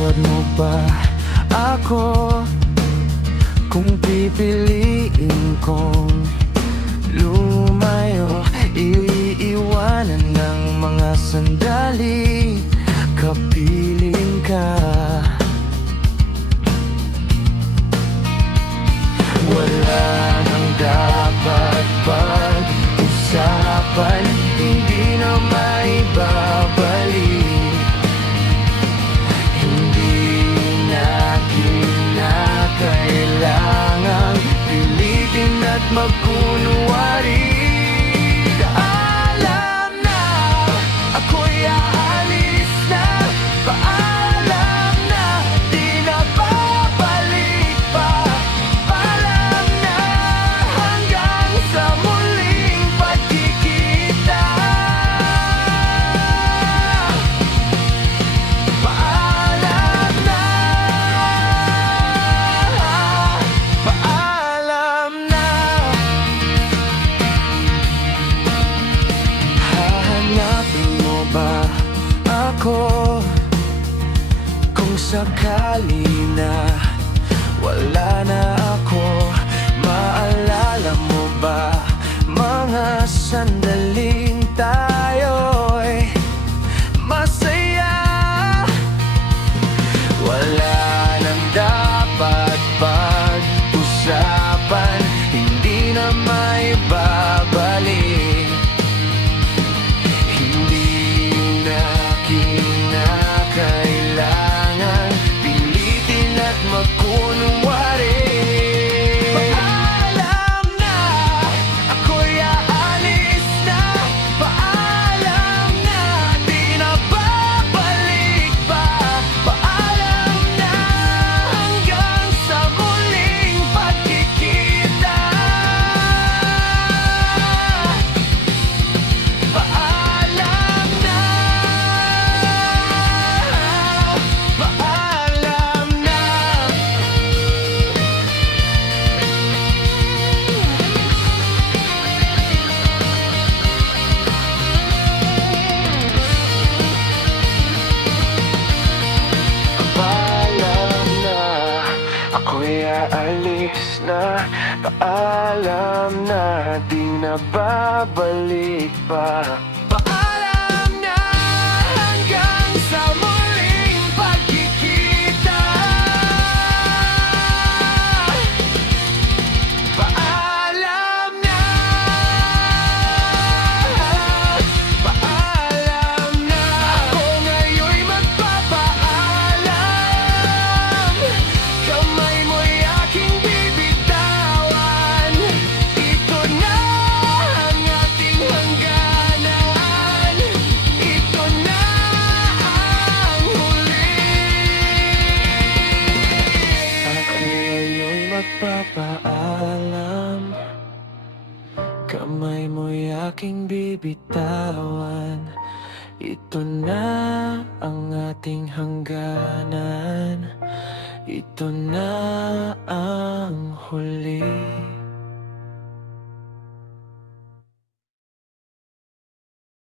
Pinapatawad mo ba ako kung pipiliin kong lumayo? Iiwanan ng mga sandali, kapiling ka. Wala nang dapat pag-usapan, hindi na maibabalik. Hindi na kinakailangang pilitin at magkunwari. Alam na ako'y aalis na, paalam na, di na babalik pa. Paalam na hanggang sa muling pagkikita. Paalam na, paalam na. Hahanapin mo ba ako kung sakali na wala na ako? Maalala mo ba mga sandaling tayo'y masaya? Wala nang dapat pag-usapan, hindi na maibabalik. Hindi na kinakailangan pilitin at magkunwari. Paalam na ako'y aalis na, paalam na, di na babalik pa. Paalam na hanggang sa muling pagkikita. Paalam na, paalam na. Paalam na ako'y aalis na, paalam na, di na babalik pa. Paalam na hanggang sa muling pagkikita. Paalam na, paalam na. Ako ngayon'y magpapaalam. Kamay mo'y aking bibitawan. Ito na ang ating hangganan. Ito na ang huli. Ako ngayon'y magpapaalam. Kamay mo'y aking bibitawan. Ito na ang ating hangganan. Ito na ang huli.